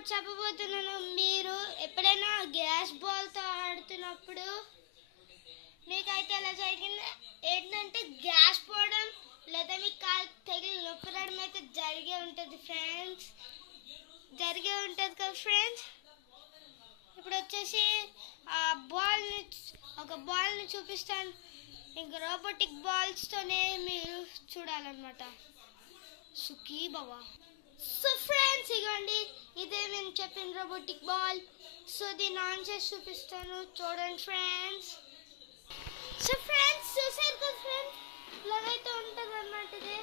ఒకటి చెప్పబోతున్నాను. మీరు ఎప్పుడైనా గ్యాస్ బాల్తో ఆడుతున్నప్పుడు మీకైతే ఎలా జరిగింది ఏంటంటే గ్యాస్ పోవడం లేదా మీ కాలు తగిలి నొప్పి రావడం అయితే జరిగే ఉంటుంది ఫ్రెండ్స్. కదా ఫ్రెండ్స్. ఇప్పుడు వచ్చేసి ఆ ఒక బాల్ని చూపిస్తాను. ఇంకా రోబోటిక్ బాల్స్తోనే మీరు చూడాలన్నమాట. సుఖీ బాబా. సో ఫ్రెండ్స్, ఇగోండి ఇదే నేను చెప్పిన రోబోటిక్ బాల్. సో దీన్ని ఆన్ చేసి చూపిస్తాను, చూడండి ఫ్రెండ్స్. సో ఫ్రెండ్స్, చూసారు కదా ఫ్రెండ్స్, ఇలాగైతే ఉంటుంది అన్నమాట. ఇది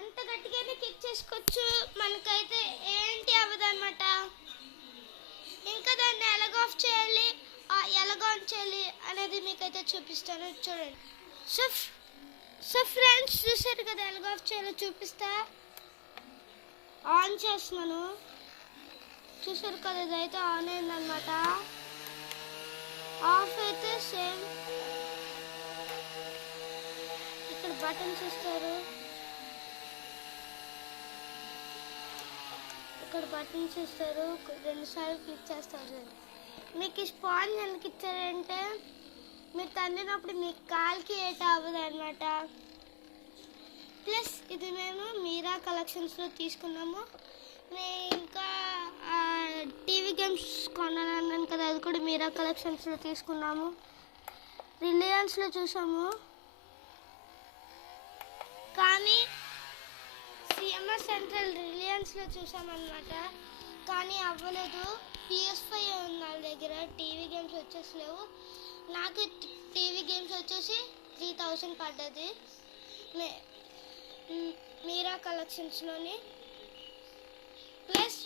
ఎంత గట్టిగానే కిక్ చేసుకోవచ్చు, మనకైతే ఏంటి అవ్వదు అనమాట. ఇంకా దాన్ని ఎలాగ ఆఫ్ చేయాలి, ఎలాగ ఆన్ చేయాలి అనేది మీకైతే చూపిస్తాను, చూడండి. సో ఫ్రెండ్స్, చూసారు కదా ఎలాగ ఆఫ్ చేయాలో చూపిస్తా. ఆన్ చేస్తున్నాను, చూసారు కదా ఇదైతే ఆన్ అయిందనమాట. ఆఫ్ అయితే సేమ్ ఇక్కడ బటన్స్ ఇస్తారు, ఇక్కడ బటన్స్ ఇస్తారు, 2 సార్లు క్లిక్ చేస్తారు. మీకు ఈ స్పాంజ్ ఎందుకు ఇచ్చారంటే మీరు తండినప్పుడు మీ కాలుకి ఏట అవ్వదు అనమాట. ప్లస్ ఇది మేము మీరా కలెక్షన్స్లో తీసుకున్నాము. ఇంకా టీవీ గేమ్స్ కొనాలన్నాను కదా, అది కూడా మీరా కలెక్షన్స్లో తీసుకున్నాము. రిలయన్స్లో చూసాము కానీ సిఎంఆర్ సెంట్రల్ రిలయన్స్లో చూసామన్నమాట, కానీ అవ్వలేదు. PS5 ఉంది వాళ్ళ దగ్గర, టీవీ గేమ్స్ వచ్చేసి లేవు. నాకు టీవీ గేమ్స్ వచ్చేసి 3000 పడ్డది మీరా కలెక్షన్స్లోని. ప్లస్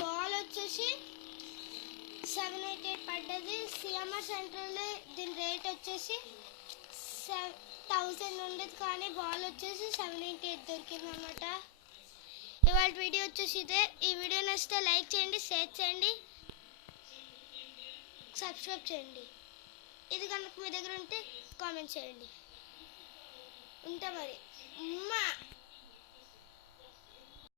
బాల్ వచ్చేసి 788 పడ్డది. సిఎంఆర్ సెంట్రల్ దీని రేట్ వచ్చేసి 1000 ఉండేది, కానీ బాల్ వచ్చేసి 788 దొరికింది అనమాట. ఇవాళ వీడియో వచ్చేసి ఇదే. ఈ వీడియో నచ్చితే లైక్ చేయండి, షేర్ చేయండి, సబ్స్క్రైబ్ చేయండి. ఇది కనుక మీ దగ్గర ఉంటే కామెంట్ చేయండి. ఉంటా మరి.